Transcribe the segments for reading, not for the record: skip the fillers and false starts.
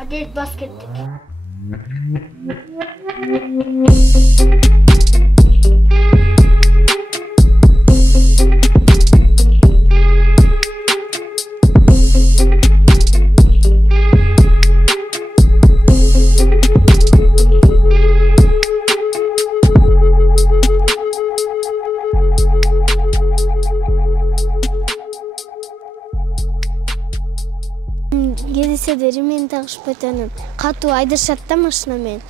Адет баскеттик. Келиседери мени тагышпайт, анан катуу айдырышат да машина менен.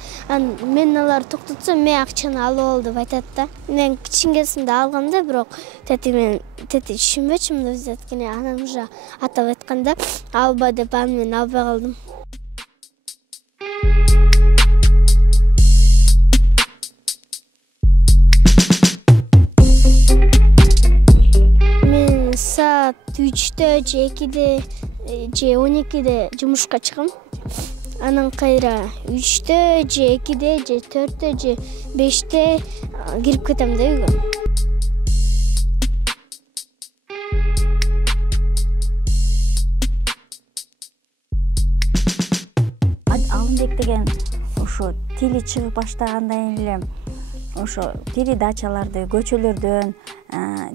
Мен алар токтотсом, мен акчаны алып ал деп айтат да. Мен кичинекесинде алгам да, бирок мен түшүнбөчүмүн да взяткени. Анан уже атап айтканда алба деп аны мен албай калдым. Мен саат 3-тө же 2-де же 12-де жумушка чыгам. Анан кайра 3-тө же 2-де же 4-тө же 5-те кирип кетем да үйгө. Алымбек деген ошо тили чыгып баштагандан эле ошо передачаларды көчөлөрдөн,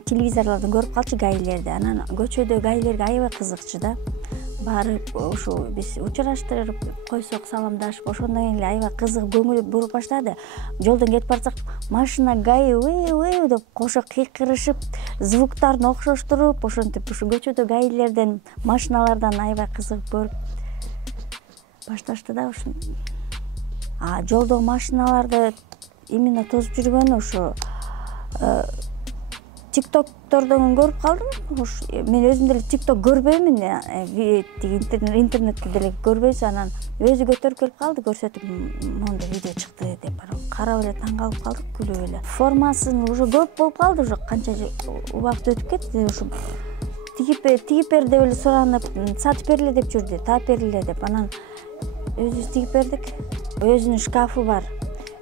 телевизорлордон көрүп калчу гаилерди. Анан көчөдө гаилерге аябай кызыкчу да. Барып ошо биз учураштырып койсок, саламдашып, ошондон эле аябай кызыгып көңүл буруп баштады. Жолдон кетип барсак, машина гаи уй деп кошо кыйкырышып, звуктарын окшоштуруп, ошентип ушу көчөдө гаилерден, машиналардан аябай кызыгып көрүп башташты да ушун. Жолдо машиналарды именно тосуп жүргөнү ошо тиктоктордон көрүп калдым. Мен өзүм деле тикток көрбөймүн, интернетти деле көрбөйбүз. Анан өзү көтөрүп келип калды, көрсөтүп, моундай видео чыкты деп карап эле таң калып калдык, күлүп эле. Формасын уже көп болуп калды, уже канча убакыт өтүп кетти. Ушу тигип бер деп эле суранып, сатып бергиле деп жүрдү, таап бергиле деп. Анан өзүбүз тигип бердик. Өзүнүн шкафы бар.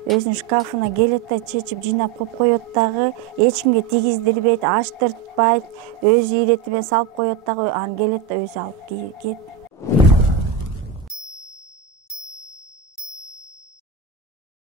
Өзүнүн шкафына келет да чечип жыйнап коет дагы, эч кимге тигиздирбейт, ачтыртпайт, өзү иретип салып коет дагы, анан келет да өзү алып кийет.